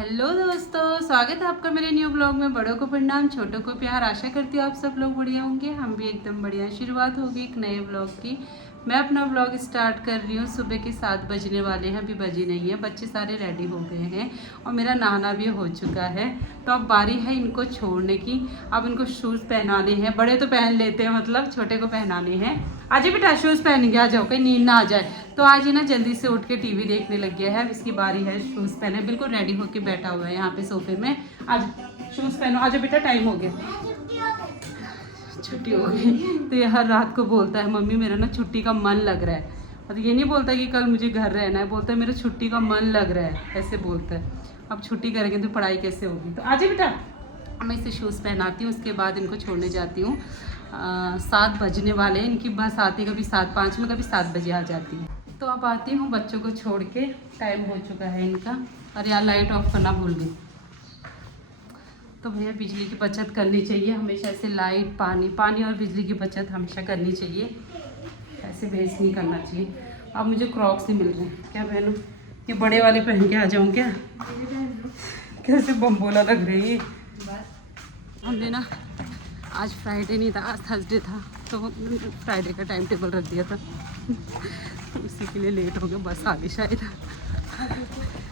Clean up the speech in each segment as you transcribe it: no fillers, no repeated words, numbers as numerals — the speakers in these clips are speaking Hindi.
हेलो दोस्तों, स्वागत है आपका मेरे न्यू ब्लॉग में। बड़ों को प्रणाम, छोटों को प्यार। आशा करती हूँ आप सब लोग बढ़िया होंगे, हम भी एकदम बढ़िया। शुरुआत होगी एक नए ब्लॉग की। मैं अपना ब्लॉग स्टार्ट कर रही हूँ। सुबह के 7 बजने वाले हैं, अभी बजे नहीं है। बच्चे सारे रेडी हो गए हैं और मेरा नहाना भी हो चुका है। तो अब बारी है इनको छोड़ने की। अब इनको शूज़ पहनाने हैं। बड़े तो पहन लेते हैं, मतलब छोटे को पहनाने हैं। आज बेटा शूज़ पहन के आ जाओ, कहीं नींद ना आ जाए। तो आज ही ना जल्दी से उठ के टीवी देखने लग गया है। इसकी बारी है शूज़ पहने, बिल्कुल रेडी होके बैठा हुआ है यहाँ पे सोफे में। आज शूज़ पहनो, आज बेटा टाइम हो गया, छुट्टी हो गई। तो ये हर रात को बोलता है मम्मी मेरा ना छुट्टी का मन लग रहा है। और ये नहीं बोलता कि कल मुझे घर रहना है, बोलता है मेरा छुट्टी का मन लग रहा है, ऐसे बोलता है। अब छुट्टी करेंगे तो पढ़ाई कैसे होगी। तो आजा बेटा, मैं इसे शूज़ पहनाती हूँ, उसके बाद इनको छोड़ने जाती हूँ। 7 बजने वाले हैं, इनकी बस आती कभी 7:05 में, कभी 7 बजे आ जाती है। तो अब आती हूँ बच्चों को छोड़ के, टाइम हो चुका है इनका। और यार लाइट ऑफ करना भूल गई। तो भैया बिजली की बचत करनी चाहिए हमेशा, ऐसे लाइट पानी और बिजली की बचत हमेशा करनी चाहिए, ऐसे वेस्ट नहीं करना चाहिए। अब मुझे क्रॉक्स नहीं मिल रहे हैं, क्या पहनूं? ये बड़े वाले पहन के आ जाऊँ क्या? कैसे बम्बोला लग रही है। हमने ना आज फ्राइडे नहीं था, आज थर्सडे था, तो फ्राइडे का टाइम टेबल रख दिया था। उसी के लिए लेट हो गया, बस आगे शायद।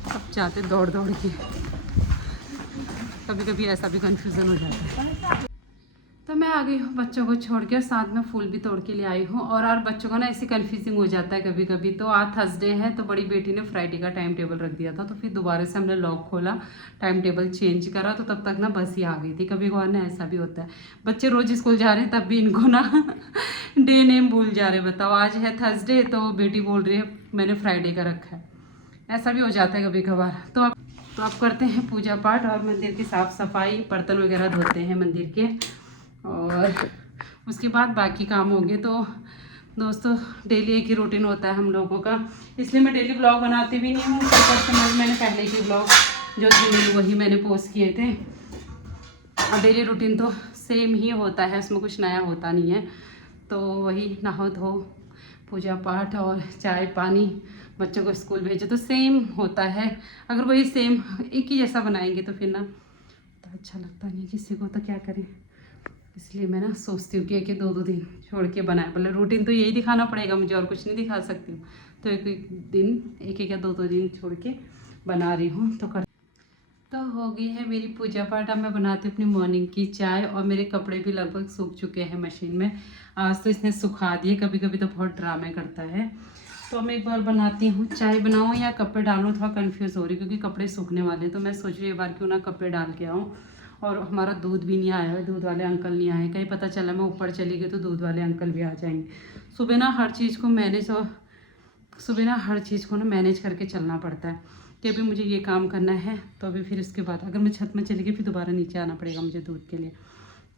अब जाते दौड़ के, कभी कभी ऐसा भी कंफ्यूजन हो जाता है। तो मैं आ गई हूँ बच्चों को छोड़ के, साथ में फूल भी तोड़ के ले आई हूँ। और बच्चों का ना ऐसी कंफ्यूजिंग हो जाता है कभी कभी। तो आज थर्सडे है, तो बड़ी बेटी ने फ्राइडे का टाइम टेबल रख दिया था, तो फिर दोबारा से हमने लॉक खोला, टाइम टेबल चेंज करा, तो तब तक ना बस ही आ गई थी। कभी कभार ना ऐसा भी होता है, बच्चे रोज स्कूल जा रहे हैं तब भी इनको ना डे नेम भूल जा रहे। बताओ, आज है थर्सडे तो बेटी बोल रही है मैंने फ्राइडे का रखा है। ऐसा भी हो जाता है कभी कभार। तो अब करते हैं पूजा पाठ और मंदिर की साफ़ सफाई, बर्तन वगैरह धोते हैं मंदिर के, और उसके बाद बाकी काम होंगे। तो दोस्तों डेली एक ही रूटीन होता है हम लोगों का, इसलिए मैं डेली ब्लॉग बनाती भी नहीं हूँ। कस्टमर मैंने पहले की ब्लॉग जो थे वही मैंने पोस्ट किए थे। और डेली रूटीन तो सेम ही होता है, उसमें कुछ नया होता नहीं है। तो वही नहा धो, पूजा पाठ और चाय पानी, बच्चों को स्कूल भेजो, तो सेम होता है। अगर वही सेम एक ही जैसा बनाएंगे तो फिर ना तो अच्छा लगता नहीं किसी को, तो क्या करें। इसलिए मैं ना सोचती हूँ कि 1-2 दिन छोड़ के बनाए, मतलब रूटीन तो यही दिखाना पड़ेगा मुझे, और कुछ नहीं दिखा सकती हूँ। तो एक दिन, एक या 2 दिन छोड़ के बना रही हूँ। तो हो गई है मेरी पूजा पाठ। अब मैं बनाती हूँ अपनी मॉर्निंग की चाय, और मेरे कपड़े भी लगभग सूख चुके हैं मशीन में। आज तो इसने सुखा दिए, कभी कभी तो बहुत ड्रामे करता है। तो मैं एक बार बनाती हूँ, चाय बनाऊँ या कपड़े डालूँ, थोड़ा कंफ्यूज हो रही, क्योंकि कपड़े सूखने वाले हैं। तो मैं सोच रही हूँ एक बार क्यों ना कपड़े डाल के आऊँ। और हमारा दूध भी नहीं आया है, दूध वाले अंकल नहीं आए। कहीं पता चला मैं ऊपर चली गई तो दूध वाले अंकल भी आ जाएंगे। सुबह ना हर चीज़ को मैनेज करके चलना पड़ता है कि अभी मुझे ये काम करना है, तो अभी फिर उसके बाद अगर मैं छत में चली गई फिर दोबारा नीचे आना पड़ेगा मुझे दूध के लिए।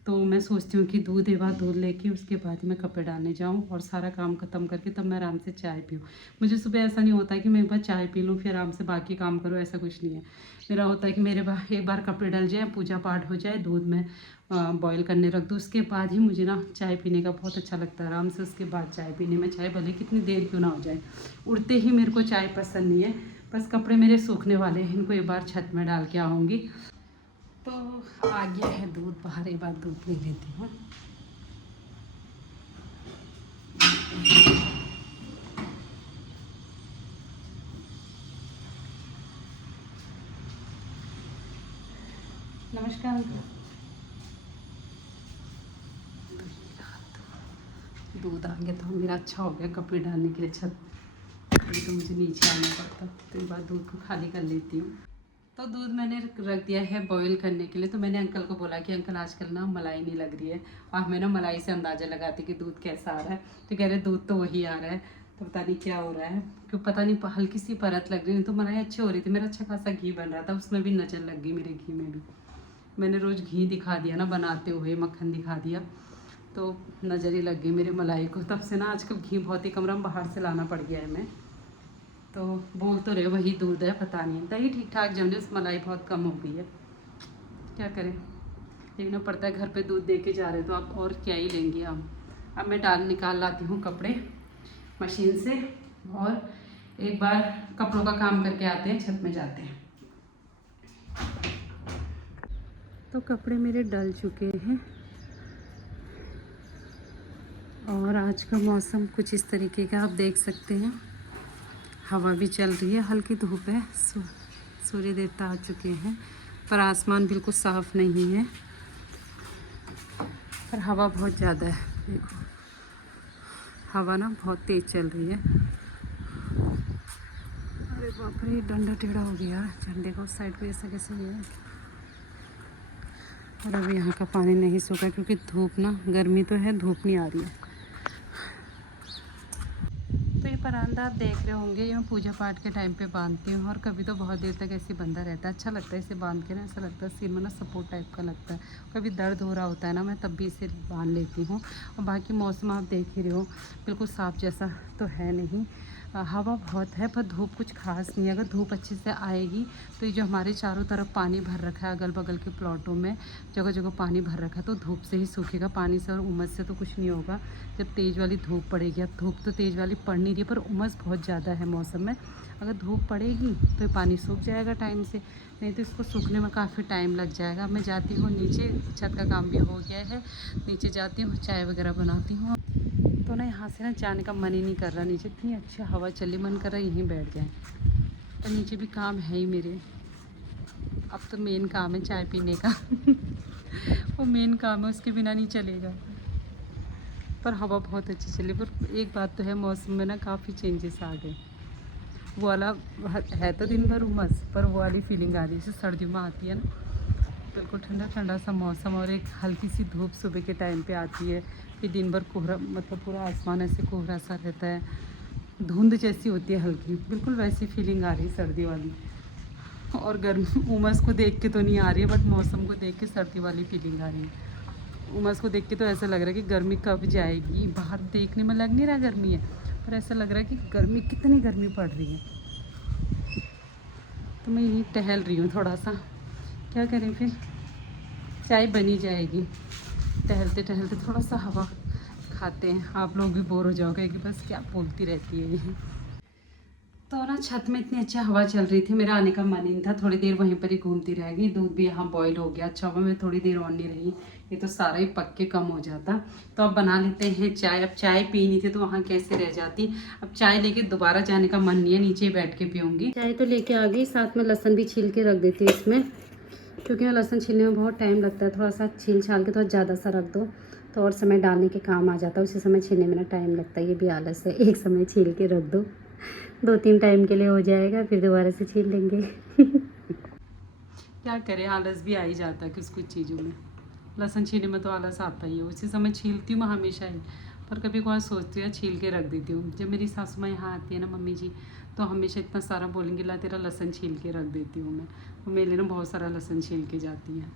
तो मैं सोचती हूँ कि एक बार दूध लेके उसके बाद मैं कपड़े डालने जाऊँ और सारा काम ख़त्म करके तब मैं आराम से चाय पीऊँ। मुझे सुबह ऐसा नहीं होता है कि मैं एक बार चाय पी लूँ फिर आराम से बाकी काम करूँ, ऐसा कुछ नहीं है। मेरा होता है कि मेरे पास एक बार कपड़े डल जाए, पूजा पाठ हो जाए, दूध में बॉईल करने रख दूँ, उसके बाद ही मुझे ना चाय पीने का बहुत अच्छा लगता है। आराम से उसके बाद चाय पीने में, चाय भले कितनी देर क्यों ना हो जाए। उड़ते ही मेरे को चाय पसंद नहीं है। बस कपड़े मेरे सूखने वाले हैं, इनको एक बार छत में डाल के आऊँगी। तो आ गया है दूध बाहर, एक बार दूध ले लेती हूँ। नमस्कार। दूध आ गया तो मेरा अच्छा हो गया कपड़े डालने के लिए छत। अभी तो मुझे नीचे आना पड़ता, तो एक बार दूध को खाली कर लेती हूँ। तो दूध मैंने रख दिया है बॉईल करने के लिए। तो मैंने अंकल को बोला कि अंकल आजकल ना मलाई नहीं लग रही है, और मैं ना मलाई से अंदाज़ा लगाती कि दूध कैसा आ रहा है। तो कह रहे दूध तो वही आ रहा है। तो पता नहीं क्या हो रहा है, क्यों पता नहीं, हल्की सी परत लग रही है। तो मलाई अच्छी हो रही थी, मेरा अच्छा खासा घी बन रहा था, उसमें भी नज़र लग गई मेरे घी में भी। मैंने रोज़ घी दिखा दिया ना बनाते हुए, मक्खन दिखा दिया, तो नज़र ही लग गई मेरे मलाई को। तब से ना आजकल घी बहुत ही कम रहा, बाहर से लाना पड़ गया है मैं। तो बोल तो रहे वही दूध है, पता नहीं, दही ठीक ठाक जम रही, मलाई बहुत कम हो गई है, क्या करें, देखना पड़ता है। घर पे दूध दे के जा रहे तो आप और क्या ही लेंगे हम। अब मैं निकाल लाती हूँ कपड़े मशीन से, और एक बार कपड़ों का काम करके आते हैं, छत में जाते हैं। तो कपड़े मेरे डल चुके हैं और आज का मौसम कुछ इस तरीके का आप देख सकते हैं। हवा भी चल रही है, हल्की धूप है, सूर्य देवता आ चुके हैं, पर आसमान बिल्कुल साफ नहीं है, पर हवा बहुत ज़्यादा है। देखो हवा ना बहुत तेज़ चल रही है। अरे बाप रे, डंडा टेढ़ा हो गया झंडे का, उस साइड पे ऐसा कैसे हुआ है। और अभी यहाँ का पानी नहीं सूखा क्योंकि धूप ना, गर्मी तो है, धूप नहीं आ रही है। तो ये परांदा आप देख रहे होंगे, ये मैं पूजा पाठ के टाइम पे बांधती हूँ और कभी तो बहुत देर तक ऐसे बंधा रहता है। अच्छा लगता है इसे बांध के ना, ऐसा लगता है सिर में ना सपोर्ट टाइप का लगता है। कभी दर्द हो रहा होता है ना, मैं तब भी इसे बांध लेती हूँ। और बाकी मौसम आप देख ही रहे हो, बिल्कुल साफ़ जैसा तो है नहीं, हवा बहुत है, पर धूप कुछ खास नहीं है। अगर धूप अच्छे से आएगी तो ये जो हमारे चारों तरफ पानी भर रखा है, अगल बगल के प्लॉटों में जगह जगह पानी भर रखा है, तो धूप से ही सूखेगा। पानी से और उमस से तो कुछ नहीं होगा जब तेज़ वाली धूप पड़ेगी। अब धूप तो तेज़ वाली पड़ नहीं रही, पर उमस बहुत ज़्यादा है मौसम में। अगर धूप पड़ेगी तो ये पानी सूख जाएगा टाइम से, नहीं तो इसको सूखने में काफ़ी टाइम लग जाएगा। मैं जाती हूँ नीचे, छत का काम भी हो गया है, नीचे जाती हूँ, चाय वगैरह बनाती हूँ। तो ना यहाँ से ना जाने का मन ही नहीं कर रहा, नीचे इतनी अच्छी हवा चली, मन कर रहा है यहीं बैठ जाए। तो नीचे भी काम है ही मेरे, अब तो मेन काम है चाय पीने का वो मेन काम है, उसके बिना नहीं चलेगा। पर हवा बहुत अच्छी चली। पर एक बात तो है, मौसम में ना काफ़ी चेंजेस आ गए। वो वाला है तो दिन भर उमस, पर वो वाली फीलिंग आ रही है जैसे सर्दियों में आती है ना, बिल्कुल ठंडा ठंडा सा मौसम, और एक हल्की सी धूप सुबह के टाइम पे आती है, फिर दिन भर कोहरा, मतलब पूरा आसमान ऐसे कोहरा सा रहता है, धुंध जैसी होती है हल्की, बिल्कुल वैसी फीलिंग आ रही है सर्दी वाली। और गर्मी, उमस को देख के तो नहीं आ रही है, बट मौसम को देख के सर्दी वाली फीलिंग आ रही है। उमस को देख के तो ऐसा लग रहा है कि गर्मी कब जाएगी, बाहर देखने में लग नहीं रहा गर्मी है, पर ऐसा लग रहा है कि गर्मी, कितनी गर्मी पड़ रही है। तो मैं यहीं टहल रही हूँ थोड़ा सा, क्या करें, फिर चाय बनी जाएगी। टहलते टहलते थोड़ा सा हवा खाते हैं, आप लोग भी बोर हो जाओगे कि बस क्या बोलती रहती है ये। तो ना छत में इतनी अच्छी हवा चल रही थी, मेरा आने का मन ही नहीं था, थोड़ी देर वहीं पर ही घूमती रह गई। दूध भी यहाँ बॉईल हो गया, अच्छा हुआ मैं थोड़ी देर ऑन नहीं रही, ये तो सारा ही पक के कम हो जाता। तो अब बना लेते हैं चाय। अब चाय पीनी थी तो वहाँ कैसे रह जाती, अब चाय लेके दोबारा जाने का मन नहीं है, नीचे बैठ के पीऊँगी। चाय तो लेके आ गई, साथ में लहसुन भी छील के रख देती हूँ इसमें, क्योंकि लहसुन छीलने में बहुत टाइम लगता है। थोड़ा सा छील छाल के थोड़ा ज़्यादा सा रख दो तो और समय डालने के काम आ जाता है, उसी समय छीलने में ना टाइम लगता है। ये भी आलस है, एक समय छील के रख दो, 2-3 टाइम के लिए हो जाएगा, फिर दोबारा से छील लेंगे क्या करें, आलस भी आ ही जाता है कुछ कुछ चीज़ों में। लहसुन छीलने में तो आलस आता ही है, उसी समय छीलती हूँ मैं हमेशा ही, पर कभी कभार सोचती हूँ छील के रख देती हूँ। जब मेरी सासू माँ यहाँ आती है ना, मम्मी जी, तो हमेशा इतना सारा बोलेंगे, ला तेरा लहसुन छील के रख देती हूँ मैं, तो मेरे लिए ना बहुत सारा लहसुन छील के जाती है,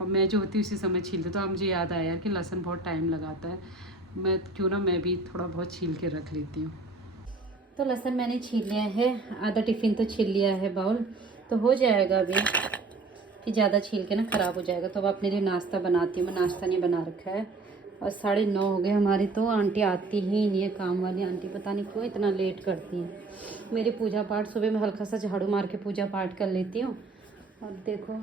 और मैं जो होती हूँ उसी समय छीलती। तो अब मुझे याद आया यार कि लहसुन बहुत टाइम लगाता है, मैं क्यों ना मैं भी थोड़ा बहुत छील के रख लेती हूँ। तो लहसुन मैंने छील लिया है, आधा टिफ़िन तो छील लिया है बाउल, तो हो जाएगा अभी, फिर ज़्यादा छील के ना ख़राब हो जाएगा। तो अब अपने लिए नाश्ता बनाती हूँ, मैं नाश्ता नहीं बना रखा है, और 9:30 हो गए हमारी। तो आंटी आती ही नहीं है, काम वाली आंटी पता नहीं क्यों इतना लेट करती हैं। मेरी पूजा पाठ सुबह में हल्का सा झाड़ू मार के पूजा पाठ कर लेती हूँ। और देखो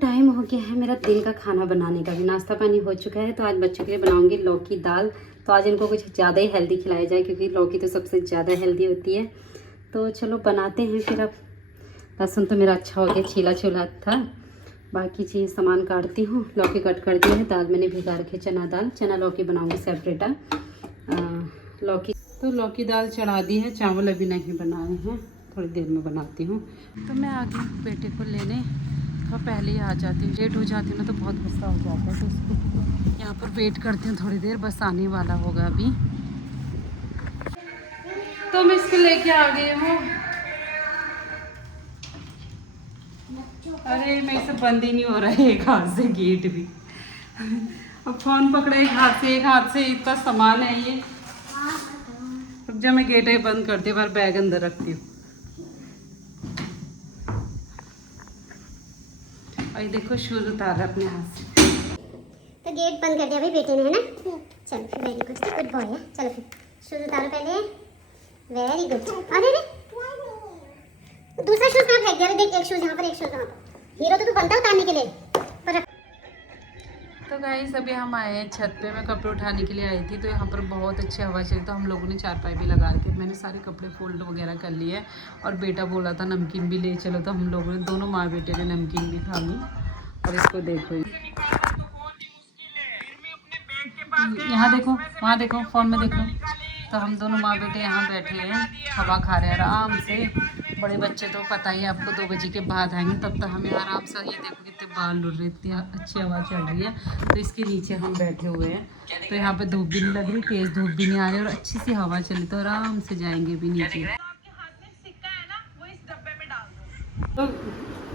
टाइम हो गया है मेरा दिन का खाना बनाने का भी, नाश्ता पानी हो चुका है। तो आज बच्चों के लिए बनाऊंगी लौकी दाल, तो आज इनको कुछ ज़्यादा ही हेल्दी खिलाया जाए, क्योंकि लौकी तो सबसे ज़्यादा हेल्दी होती है। तो चलो बनाते हैं फिर। अब लहसुन तो मेरा अच्छा हो गया, छीला छुला था, बाकी चीज़ सामान काटती हूँ। लौकी कट कर दी है, दाल मैंने भिगा रखी, चना दाल, चना लौकी बनाऊँगी सेपरेट। लौकी दाल चढ़ा दी है, चावल अभी नहीं बनाए हैं, थोड़ी देर में बनाती हूँ। तो मैं आ गई बेटे को लेने, तो पहले ही आ जाती हूँ, लेट हो जाती हूँ ना तो बहुत गुस्सा हो जाता है, तो उसको यहाँ पर वेट करती हूँ थोड़ी देर, बस आने वाला होगा अभी। तो मैं इसको लेके आ गई हूँ। अरे मेरे से बंद ही नहीं हो रहा है एक हाथ से गेट भी अब फोन पकड़े एक हाथ से इतना सामान है ये। जब मैं गेट ही बंद करती हूँ, बार बैग अंदर रखती हूँ। और देखो शूज उतारा अपने हाथ से, तो गेट बंद कर दिया भाई बेटे ने, है ना। चलो फिर वेरी गुड, गुड बॉय है। चलो फिर शूज उतारो पहले, वेरी गुड। अरे रे दूसरा शूज कहाँ फेंक दिया? देख, एक शूज यहाँ पर, एक शूज यहाँ पर। हीरो तो तू बनता उतारने के लिए, पर रख तो गाइस अभी हम आए हैं छत पे। मैं कपड़े उठाने के लिए आई थी, तो यहाँ पर बहुत अच्छी हवा चली, तो हम लोगों ने चारपाई भी लगा के मैंने सारे कपड़े फोल्ड वगैरह कर लिए। और बेटा बोला था नमकीन भी ले चलो, तो हम लोगों ने दोनों माँ बेटे ने नमकीन भी खा ली। और इसको देखो, यहाँ देखो, वहाँ देखो, फ़ोन में देखो। तो हम दोनों माँ बेटे यहाँ बैठे हैं, हवा खा रहे हैं आराम से। बड़े बच्चे तो पता ही है आपको 2 बजे के बाद आएंगे, तब तक हमें आराम से, ये देखो कितने बाल उड़ रहे, इतनी अच्छी हवा चल रही है। तो इसके नीचे हम बैठे हुए हैं, तो यहाँ पे धूप भी नहीं लग रही, तेज़ धूप भी नहीं आ रही, और अच्छी सी हवा चली, तो आराम से जाएंगे भी नीचे।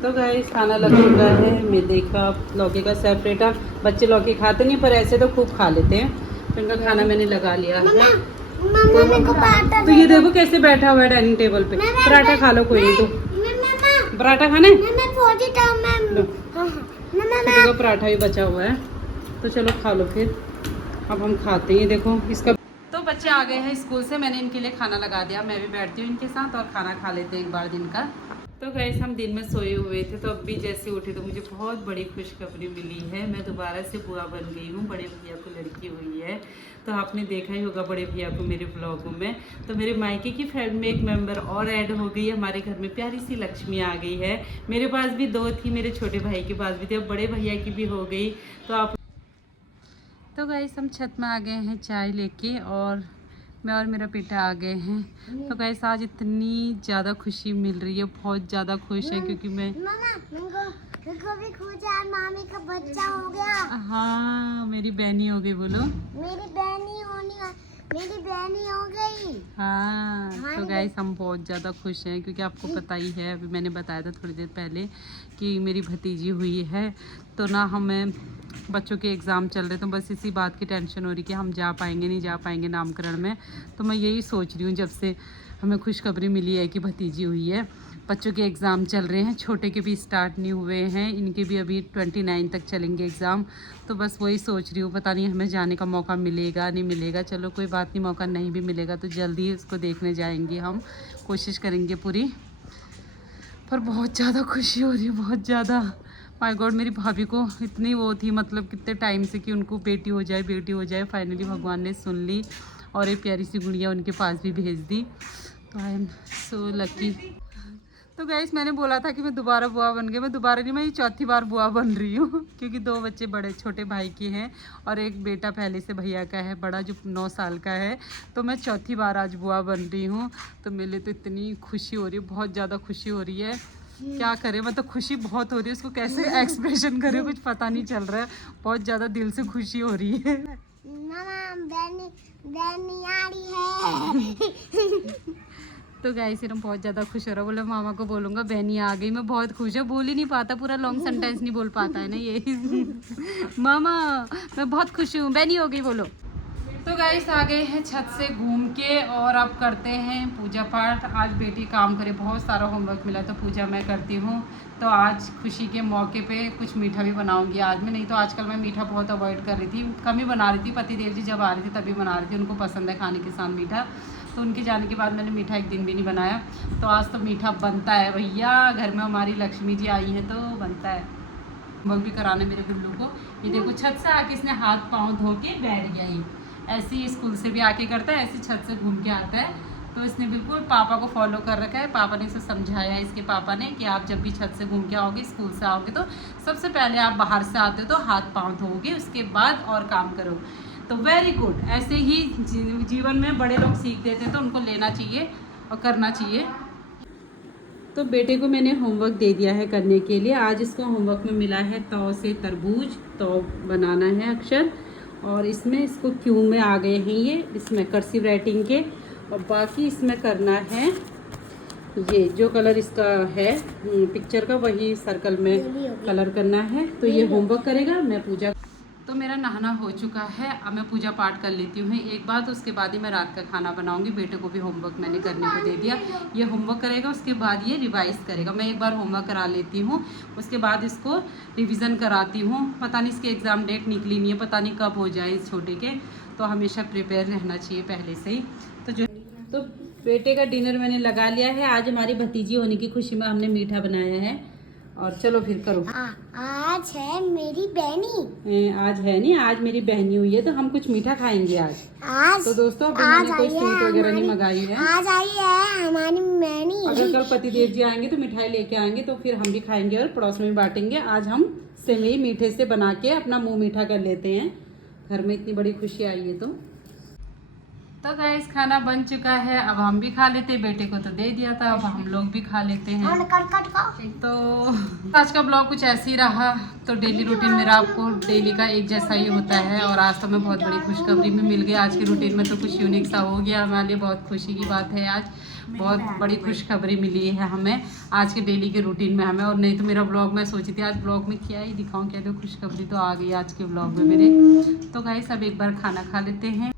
तो गाइस खाना लग चुका है। मैं देखा लौकी का सेपरेटा, बच्चे लौकी खाते नहीं पर ऐसे तो खूब खा लेते हैं, तो इनका खाना मैंने लगा लिया है। तो ये देखो कैसे बैठा हुआ है डाइनिंग टेबल पे। पराठा खा लो, कोई नहीं। तो पराठा खाना है, देखो पराठा भी बचा हुआ है, तो चलो खा लो फिर। अब हम खाते हैं। देखो इसका, तो बच्चे आ गए हैं स्कूल से, मैंने इनके लिए खाना लगा दिया। मैं भी बैठती हूँ इनके साथ और खाना खा लेते हैं एक बार दिन का। तो गैस हम दिन में सोए हुए थे, तो अभी जैसे उठे तो मुझे बहुत बड़ी खुशखबरी मिली है। मैं दोबारा से बुआ बन गई हूँ, बड़े भैया को लड़की हुई है। तो आपने देखा ही होगा बड़े भैया को मेरे ब्लॉगों में। तो मेरे मायके की फ्रेंड में एक मेंबर और ऐड हो गई है, हमारे घर में प्यारी सी लक्ष्मी आ गई है। मेरे पास भी 2 थी, मेरे छोटे भाई के पास भी थी, अब बड़े भैया की भी हो गई। तो गाइस हम छत में आ गए हैं चाय लेके, और मैं और मेरा बेटा आ गए हैं। तो गाइस आज इतनी ज़्यादा खुशी मिल रही है, बहुत ज़्यादा खुश है, क्योंकि मैं मेरे भी खुश है, मामी का बच्चा हो गया। हाँ मेरी बहनी हो गई, बोलो मेरी बहनी हो गई। हाँ। तो गाइस हम बहुत ज़्यादा खुश हैं, क्योंकि आपको पता ही है, अभी मैंने बताया था थोड़ी देर पहले कि मेरी भतीजी हुई है। तो ना हमें बच्चों के एग्ज़ाम चल रहे, तो बस इसी बात की टेंशन हो रही कि हम जा पाएंगे नहीं जा पाएंगे नामकरण में। तो मैं यही सोच रही हूँ, जब से हमें खुशखबरी मिली है कि भतीजी हुई है। बच्चों के एग्ज़ाम चल रहे हैं, छोटे के भी स्टार्ट नहीं हुए हैं, इनके भी अभी 29 तक चलेंगे एग्ज़ाम। तो बस वही सोच रही हूँ, पता नहीं हमें जाने का मौका मिलेगा नहीं मिलेगा। चलो कोई बात नहीं, मौका नहीं भी मिलेगा तो जल्दी ही उसको देखने जाएंगे, हम कोशिश करेंगे पूरी। पर बहुत ज़्यादा खुशी हो रही है, बहुत ज़्यादा। माय गॉड, मेरी भाभी को इतनी वो थी, मतलब कितने टाइम से कि उनको बेटी हो जाए बेटी हो जाए। फाइनली भगवान ने सुन ली और एक प्यारी सी गुड़िया उनके पास भी भेज दी। तो आई एम सो लकी। तो गाइस मैंने बोला था कि मैं दोबारा बुआ बन गई, मैं दोबारा नहीं, मैं ये 4थी बार बुआ बन रही हूँ, क्योंकि 2 बच्चे बड़े छोटे भाई के हैं और एक बेटा पहले से भैया का है बड़ा, जो 9 साल का है। तो मैं 4थी बार आज बुआ बन रही हूँ। तो मेरे लिए तो इतनी खुशी हो रही है, बहुत ज़्यादा खुशी हो रही है, क्या करें। मतलब खुशी बहुत हो रही है, उसको कैसे एक्सप्रेशन करें कुछ पता नहीं चल रहा है, बहुत ज़्यादा दिल से खुशी हो रही है। बहनी आ रही है। तो गाइस हम बहुत ज़्यादा खुश हो रहा है। बोले मामा को बोलूँगा बहनी आ गई, मैं बहुत खुश है, बोल ही नहीं पाता, पूरा लॉन्ग सेंटेंस नहीं बोल पाता है ना ये। मामा मैं बहुत खुश हूँ, बहनी हो गई, बोलो। तो गाइस आ गए हैं छत से घूम के, और अब करते हैं पूजा पाठ। आज बेटी काम करे, बहुत सारा होमवर्क मिला, तो पूजा मैं करती हूँ। तो आज खुशी के मौके पे कुछ मीठा भी बनाऊंगी आज मैं, नहीं तो आजकल मैं मीठा बहुत अवॉइड कर रही थी, कम ही बना रही थी। पतिदेव जी जब आ रही थी तभी बना रही थी, उनको पसंद है खाने के साथ मीठा। तो उनके जाने के बाद मैंने मीठा एक दिन भी नहीं बनाया। तो आज तो मीठा बनता है भैया, घर में हमारी लक्ष्मी जी आई हैं तो बनता है। होमवर्क भी कराने मेरे गुल्लू को। ये देखो छत से आके इसने हाथ पाँव धो के बैठ गया, ये ऐसे ही स्कूल से भी आके करता है, ऐसे छत से घूम के आता है। तो इसने बिल्कुल पापा को फॉलो कर रखा है। पापा ने इसे समझाया है, इसके पापा ने, कि आप जब भी छत से घूम के आओगे, स्कूल से आओगे, तो सबसे पहले आप बाहर से आते हो तो हाथ पाँव धोगे, उसके बाद और काम करो। तो वेरी गुड, ऐसे ही जीवन में बड़े लोग सीख देते हैं, तो उनको लेना चाहिए और करना चाहिए। तो बेटे को मैंने होमवर्क दे दिया है करने के लिए। आज इसको होमवर्क में मिला है तौ से तरबूज, तौ बनाना है अक्षर, और इसमें इसको क्यू में आ गए हैं ये, इसमें कर्सिव राइटिंग के। और बाकी इसमें करना है ये जो कलर इसका है पिक्चर का, वही सर्कल में कलर करना है। तो ये होमवर्क करेगा, मैं पूजा। तो मेरा नहाना हो चुका है, अब मैं पूजा पाठ कर लेती हूँ एक बार, तो उसके बाद ही मैं रात का खाना बनाऊंगी। बेटे को भी होमवर्क मैंने करने को दे दिया, ये होमवर्क करेगा, उसके बाद ये रिवाइज करेगा। मैं एक बार होमवर्क करा लेती हूँ, उसके बाद इसको रिवीजन कराती हूँ। पता नहीं इसके एग्ज़ाम डेट निकली नहीं है, पता नहीं कब हो जाए इस छोटे के, तो हमेशा प्रिपेयर रहना चाहिए पहले से ही। तो बेटे का डिनर मैंने लगा लिया है। आज हमारी भतीजी होने की खुशी में हमने मीठा बनाया है, और चलो फिर करो। आज है मेरी बहनी। आज है नहीं, आज मेरी बहनी हुई है तो हम कुछ मीठा खाएंगे आज। तो दोस्तों अभी मैंने कोई स्वीट वगैरह नहीं मंगाई है। आज आई है हमारी बहनी। अगर कल पतिदेव जी आएंगे तो मिठाई लेके आएंगे तो फिर हम भी खाएंगे और पड़ोस में भी बांटेंगे। आज हम सेवई मीठे से बना के अपना मुंह मीठा कर लेते हैं। घर में इतनी बड़ी खुशी आई है तो गाइस खाना बन चुका है। अब हम भी खा लेते हैं, बेटे को तो दे दिया था, अब हम लोग भी खा लेते हैं। तो आज का ब्लॉग कुछ ऐसे ही रहा। तो डेली रूटीन मेरा आपको डेली का एक जैसा ही होता है और आज तो मैं बहुत बड़ी खुशखबरी में मिल गई। आज के रूटीन में तो कुछ यूनिक सा हो गया हमारे लिए, बहुत खुशी की बात है। आज बहुत बड़ी खुशखबरी मिली है हमें आज के डेली के रूटीन में हमें। और नहीं तो मेरा ब्लॉग मैं सोची थी आज ब्लॉग में क्या ही दिखाऊं, क्या तो खुशखबरी तो आ गई आज के ब्लॉग में मेरे। तो गाइस अब एक बार खाना खा लेते हैं,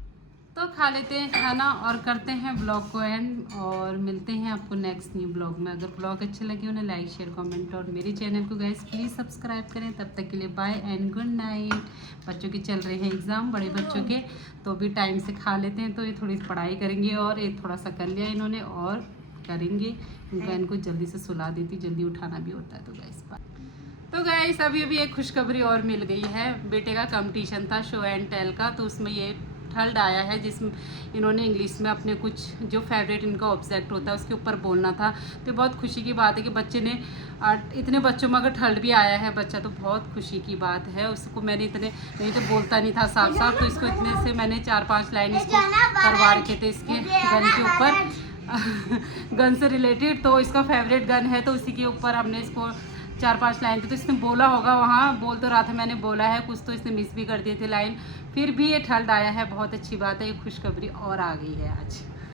तो खा लेते हैं खाना और करते हैं ब्लॉग को एंड और मिलते हैं आपको नेक्स्ट न्यू ब्लॉग में। अगर ब्लॉग अच्छे लगे उन्हें लाइक शेयर कमेंट और मेरे चैनल को गाइस प्लीज़ सब्सक्राइब करें। तब तक के लिए बाय एंड गुड नाइट। बच्चों की चल रहे हैं एग्ज़ाम, बड़े बच्चों के, तो भी टाइम से खा लेते हैं। तो ये थोड़ी पढ़ाई करेंगे और ये थोड़ा सा कर लिया इन्होंने और करेंगे, क्योंकि इनको जल्दी से सुला देती, जल्दी उठाना भी होता है। तो गाइस अभी एक खुशखबरी और मिल गई है। बेटे का कंपटीशन था शो एंड टेल का, तो उसमें ये थर्ड आया है, जिसमें इन्होंने इंग्लिश में अपने कुछ जो फेवरेट इनका ऑब्जेक्ट होता है उसके ऊपर बोलना था। तो बहुत खुशी की बात है कि बच्चे ने इतने बच्चों में अगर थर्ड भी आया है बच्चा, तो बहुत खुशी की बात है। उसको मैंने इतने नहीं तो बोलता नहीं था साफ साफ, तो इसको इतने से मैंने 4-5 लाइन इसको करवा रखे थे इसके गन के ऊपर गन से रिलेटेड। तो इसका फेवरेट गन है तो उसी के ऊपर हमने इसको 4-5 लाइन थी, तो इसने बोला होगा, वहाँ बोल तो रहा था मैंने बोला है कुछ, तो इसने मिस भी कर दिए थे लाइन। फिर भी ये थर्ड आया है, बहुत अच्छी बात है। ये खुशखबरी और आ गई है आज।